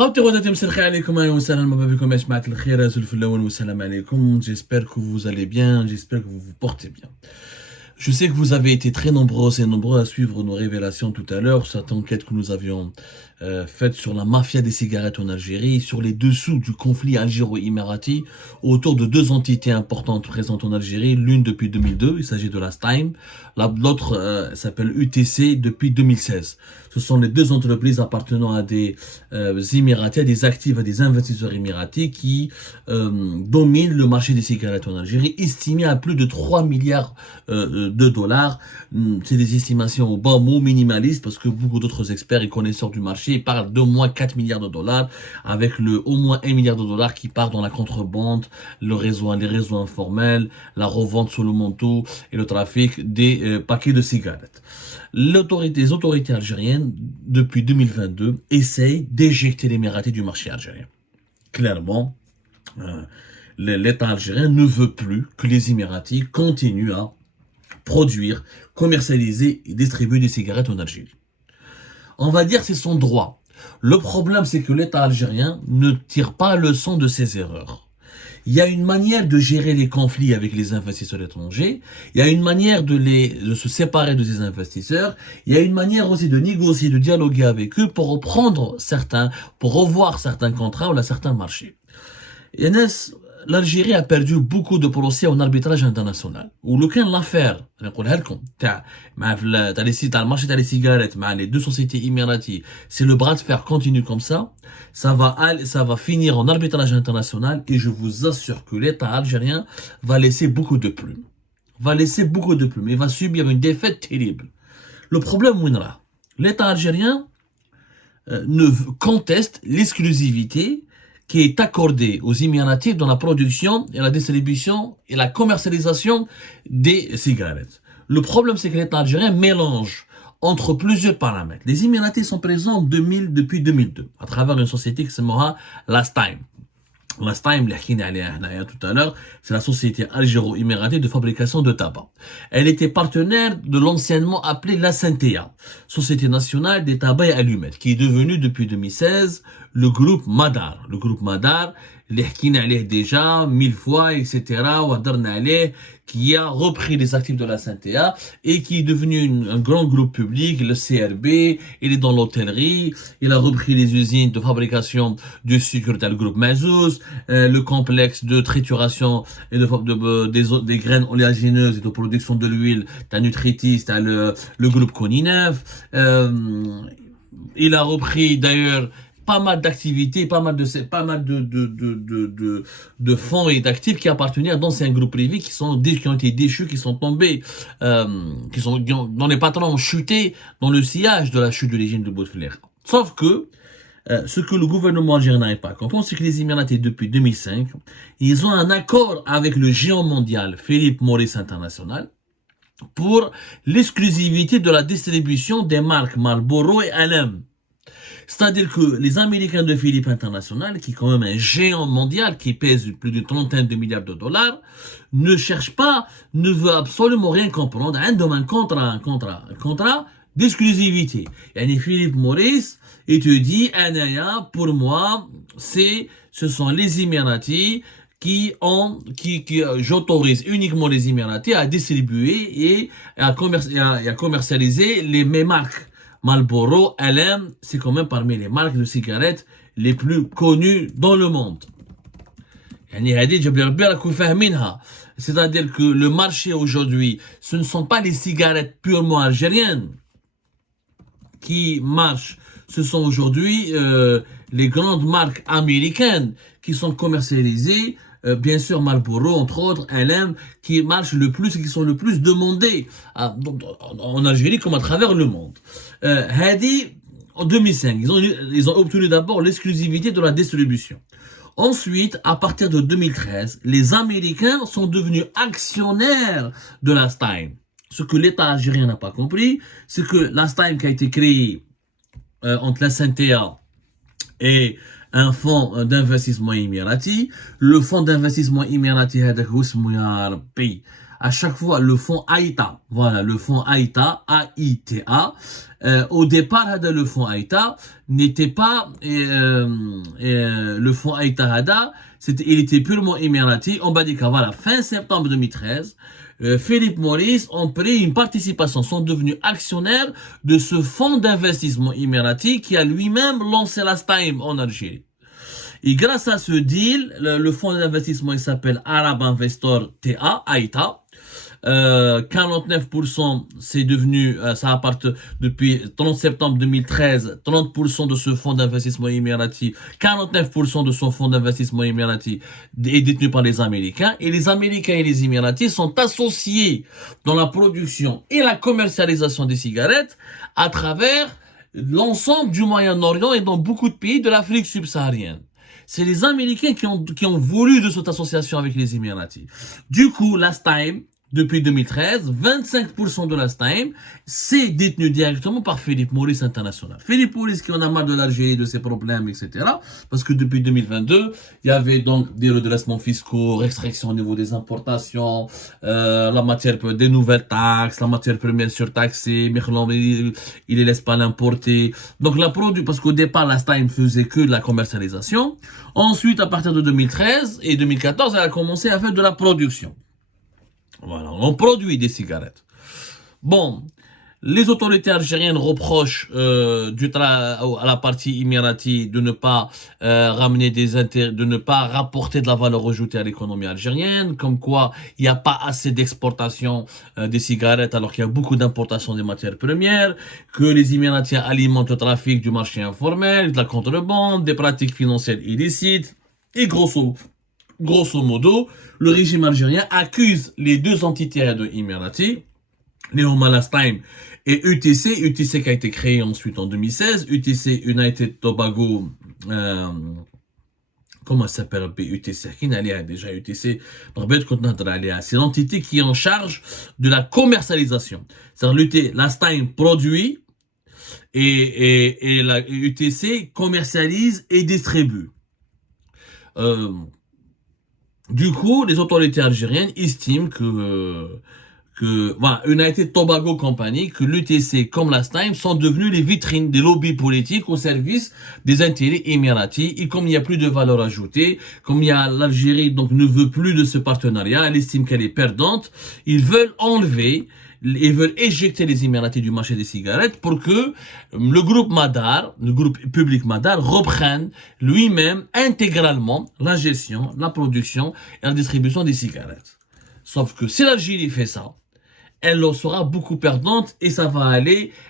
J'espère que vous allez bien, j'espère que vous vous portez bien. Je sais que vous avez été très nombreux et nombreux à suivre nos révélations tout à l'heure, cette enquête que nous avions faite sur la mafia des cigarettes en Algérie, sur les dessous du conflit algéro-émirati, autour de deux entités importantes présentes en Algérie, l'une depuis 2002, il s'agit de la STIME, l'autre s'appelle UTC depuis 2016. Ce sont les deux entreprises appartenant à des Émiratis, à des actifs, à des investisseurs émiratis qui dominent le marché des cigarettes en Algérie, estimé à plus de 3 milliards de dollars. C'est des estimations au bas mot, minimalistes, parce que beaucoup d'autres experts et connaisseurs du marché parlent d'au moins 4 milliards de dollars, avec au moins 1 milliard de dollars qui part dans la contrebande, les réseaux informels, la revente sous le manteau et le trafic des paquets de cigarettes. Les autorités algériennes, depuis 2022, essayent d'éjecter l'Émiratis du marché algérien. Clairement, l'État algérien ne veut plus que les Émiratis continuent à produire, commercialiser et distribuer des cigarettes en Algérie. On va dire que c'est son droit. Le problème, c'est que l'État algérien ne tire pas leçon de ses erreurs. Il y a une manière de gérer les conflits avec les investisseurs étrangers. Il y a une manière de se séparer de ces investisseurs. Il y a une manière aussi de négocier, de dialoguer avec eux pour revoir certains contrats ou certains marchés. Yanis, l'Algérie a perdu beaucoup de procès en arbitrage international. Ou lequel l'affaire, le marché des cigarettes, les deux sociétés émiraties, si le bras de fer continue comme ça va finir en arbitrage international et je vous assure que l'État algérien va laisser beaucoup de plumes. Il va subir une défaite terrible. Le problème, Winra, l'État algérien ne conteste l'exclusivité qui est accordée aux Émiratis dans la production et la distribution et la commercialisation des cigarettes. Le problème, c'est que l'État algérien mélange entre plusieurs paramètres. Les Émiratis sont présents depuis 2002 à travers une société qui s'appelle la STIME. La STIME, tout à l'heure, c'est la société algéro-émiratie de fabrication de tabac. Elle était partenaire de l'anciennement appelée la SNTA, Société nationale des tabacs et allumettes, qui est devenue depuis 2016 le groupe Madar. Le groupe Madar, déjà 1000 fois, etc., qui a repris les actifs de la SNTA et qui est devenu un grand groupe public, le CRB, il est dans l'hôtellerie, il a repris les usines de fabrication de sucre tel le groupe Mazous, le complexe de trituration et des graines oléagineuses et de production de l'huile, t'as Nutritis, t'as le groupe Coninev, il a repris d'ailleurs pas mal d'activités, pas mal de fonds et d'actifs qui appartenaient à d'anciens groupes privés qui ont été déchus, qui sont tombés, dont les patrons ont chuté dans le sillage de la chute de l'égime de Bouteflika. Sauf que, ce que le gouvernement algérien n'avait pas compris, c'est que les Émiratis, depuis 2005, ils ont un accord avec le géant mondial Philip Morris International pour l'exclusivité de la distribution des marques Marlboro et Alem. C'est-à-dire que les Américains de Philippe International, qui est quand même un géant mondial, qui pèse plus d'une trentaine de milliards de dollars, ne veut absolument rien comprendre. Un contrat d'exclusivité. Et Philippe Maurice, il te dit, pour moi, ce sont les Émiratis j'autorise uniquement les Émiratis à distribuer et à commercialiser les mêmes marques. Marlboro, LM, c'est quand même parmi les marques de cigarettes les plus connues dans le monde. C'est-à-dire que le marché aujourd'hui, ce ne sont pas les cigarettes purement algériennes qui marchent, ce sont aujourd'hui les grandes marques américaines qui sont commercialisées. Bien sûr Marlboro entre autres, LM qui marchent le plus et qui sont le plus demandés en Algérie comme à travers le monde. En 2005 ils ont obtenu d'abord l'exclusivité de la distribution. Ensuite, à partir de 2013, les Américains sont devenus actionnaires de la STIME. Ce que l'État algérien n'a pas compris, c'est que la STIME qui a été créée entre la SNTA et un fonds d'investissement émirati. Le fonds d'investissement émirati, à chaque fois le fonds AITA, voilà, le fonds AITA, A-I-T-A, au départ, le fonds AITA n'était pas, le fonds AITA Hada, il était purement émirati. On va dire qu'à voilà, fin septembre 2013, Philip Morris ont pris une participation, sont devenus actionnaires de ce fonds d'investissement émirati qui a lui-même lancé la Staim en Algérie. Et grâce à ce deal, le fonds d'investissement, il s'appelle Arab Investor TA, AITA. 49%, c'est devenu, ça appartient depuis 30 septembre 2013, 30% de ce fonds d'investissement émirati, 49% de son fonds d'investissement émirati est détenu par les Américains. Et les Américains et les Émiratis sont associés dans la production et la commercialisation des cigarettes à travers l'ensemble du Moyen-Orient et dans beaucoup de pays de l'Afrique subsaharienne. C'est les Américains qui ont voulu de cette association avec les Émiratis. Du coup, la Staim, depuis 2013, 25% de la Staim, c'est détenu directement par Philip Morris International. Philip Morris qui en a marre de l'Algérie, de ses problèmes, etc. Parce que depuis 2022, il y avait donc des redressements fiscaux, restrictions au niveau des importations, la matière, des nouvelles taxes, la matière première surtaxée, il les laisse pas l'importer. Donc parce qu'au départ, la Staim faisait que de la commercialisation. Ensuite, à partir de 2013 et 2014, elle a commencé à faire de la production. Voilà, on produit des cigarettes. Bon, les autorités algériennes reprochent à la partie émirati de ne pas ramener de ne pas rapporter de la valeur ajoutée à l'économie algérienne, comme quoi il n'y a pas assez d'exportation des cigarettes alors qu'il y a beaucoup d'importation des matières premières, que les Émiratis alimentent le trafic du marché informel, de la contrebande, des pratiques financières illicites, et grosso modo, le régime algérien accuse les deux entités émiraties, Neoma Staim et UTC, UTC qui a été créé ensuite en 2016, UTC United Tobago, comment ça s'appelle UTC, qui n'a déjà UTC, c'est l'entité qui est en charge de la commercialisation. C'est-à-dire la Staim produit et la UTC commercialise et distribue. Du coup, les autorités algériennes estiment voilà, United Tobago Company, que l'UTC comme la Staim sont devenus les vitrines des lobbies politiques au service des intérêts émiratis. Et comme il n'y a plus de valeur ajoutée, comme l'Algérie donc ne veut plus de ce partenariat, elle estime qu'elle est perdante, ils veulent éjecter les Émiratis du marché des cigarettes pour que le groupe Madar, le groupe public Madar, reprenne lui-même intégralement la gestion, la production et la distribution des cigarettes. Sauf que si l'Algérie fait ça, elle sera beaucoup perdante et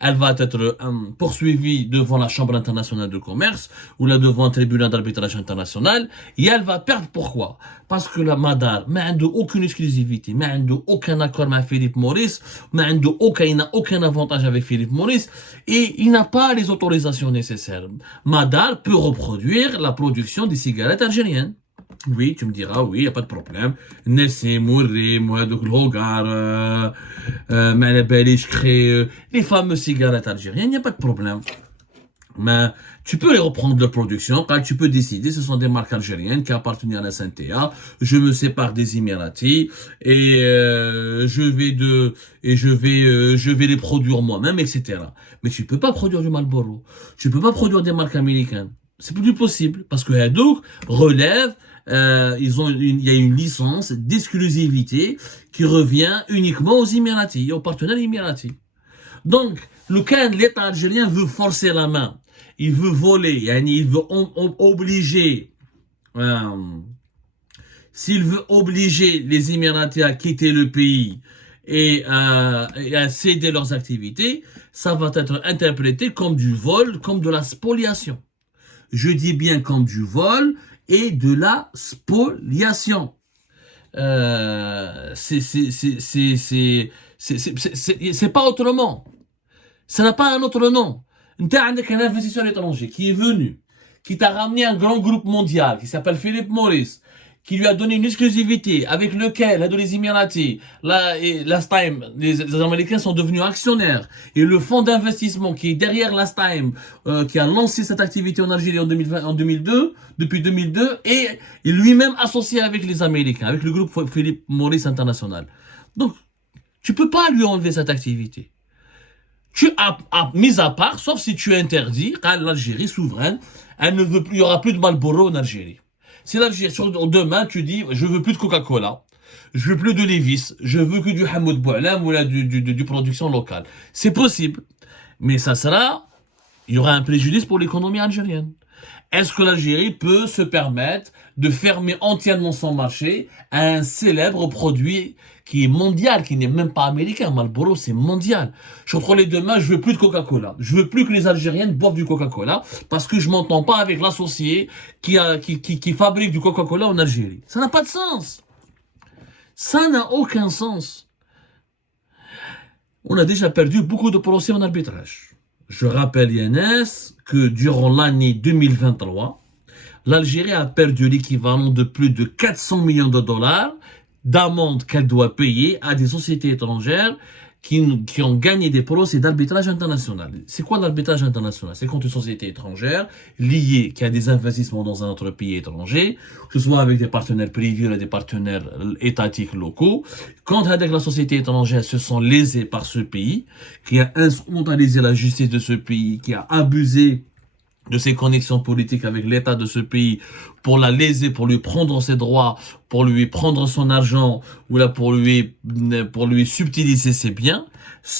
elle va être poursuivie devant la Chambre internationale de commerce ou là devant un tribunal d'arbitrage international et elle va perdre. Pourquoi? Parce que la Madar n'a aucune exclusivité, n'a aucun accord avec Philip Morris, n'a aucun avantage avec Philip Morris et il n'a pas les autorisations nécessaires. Madar peut reproduire la production des cigarettes algériennes. Oui, tu me diras, oui, il n'y a pas de problème. Nessim, Mourim, Hogar, Malabalish crée les fameuses cigarettes algériennes, il n'y a pas de problème. Mais tu peux les reprendre de production, car tu peux décider, ce sont des marques algériennes qui appartiennent à la SNTA, je me sépare des Émiratis, et je vais les produire moi-même, etc. Mais tu peux pas produire du Marlboro. Tu peux pas produire des marques américaines. C'est plus possible, parce que Hadouk relève il y a une licence d'exclusivité qui revient uniquement aux Émiratis, aux partenaires émiratis. Donc, l'État algérien veut forcer la main, il veut voler, il veut obliger, s'il veut obliger les Émiratis à quitter le pays et à céder leurs activités, ça va être interprété comme du vol, comme de la spoliation. Je dis bien comme du vol et de la spoliation. C'est pas autrement. Ça n'a pas un autre nom. Tu as un investisseur étranger qui est venu, qui t'a ramené un grand groupe mondial qui s'appelle Philip Morris, qui lui a donné une exclusivité avec lequel les Émiratis, la Staim, les Américains sont devenus actionnaires. Et le fonds d'investissement qui est derrière la Staim, qui a lancé cette activité en Algérie depuis 2002, et lui-même associé avec les Américains, avec le groupe Philip Morris International. Donc, tu peux pas lui enlever cette activité. Tu as mis à part, sauf si tu interdis, l'Algérie souveraine, elle ne veut plus, il y aura plus de Marlboro en Algérie. Si l'Algérie, demain, tu dis, je veux plus de Coca-Cola, je veux plus de Levi's, je veux que du Hamoud Boualam ou là, du production locale. C'est possible. Mais ça sera, il y aura un préjudice pour l'économie algérienne. Est-ce que l'Algérie peut se permettre de fermer entièrement son marché à un célèbre produit qui est mondial, qui n'est même pas américain? Marlboro, c'est mondial. Je contrôle demain, je veux plus de Coca-Cola. Je veux plus que les Algériennes boivent du Coca-Cola parce que je m'entends pas avec l'associé qui fabrique du Coca-Cola en Algérie. Ça n'a pas de sens. Ça n'a aucun sens. On a déjà perdu beaucoup de procès en arbitrage. Je rappelle, Yannis, que durant l'année 2023, l'Algérie a perdu l'équivalent de plus de 400 millions de dollars d'amende qu'elle doit payer à des sociétés étrangères qui ont gagné des procès d'arbitrage international. C'est quoi l'arbitrage international? C'est quand une société étrangère liée, qui a des investissements dans un autre pays étranger, que ce soit avec des partenaires privés ou des partenaires étatiques locaux, quand avec la société étrangère se sont lésés par ce pays, qui a instrumentalisé la justice de ce pays, qui a abusé de ses connexions politiques avec l'État de ce pays pour la léser, pour lui prendre ses droits, pour lui prendre son argent, ou là pour lui subtiliser ses biens,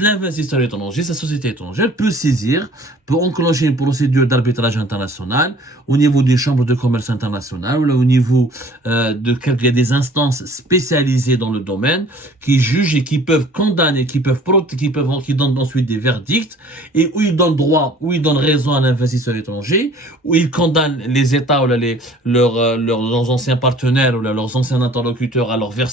l'investisseur étranger, sa société étrangère peut saisir, peut enclencher une procédure d'arbitrage international au niveau des chambres de commerce internationales, ou là au niveau il y a des instances spécialisées dans le domaine qui jugent et qui peuvent condamner, qui donnent ensuite des verdicts et où ils donnent droit, où ils donnent raison à l'investisseur étranger, où ils condamnent les États ou là, leurs anciens partenaires ou là, leurs anciens interlocuteurs à leur verser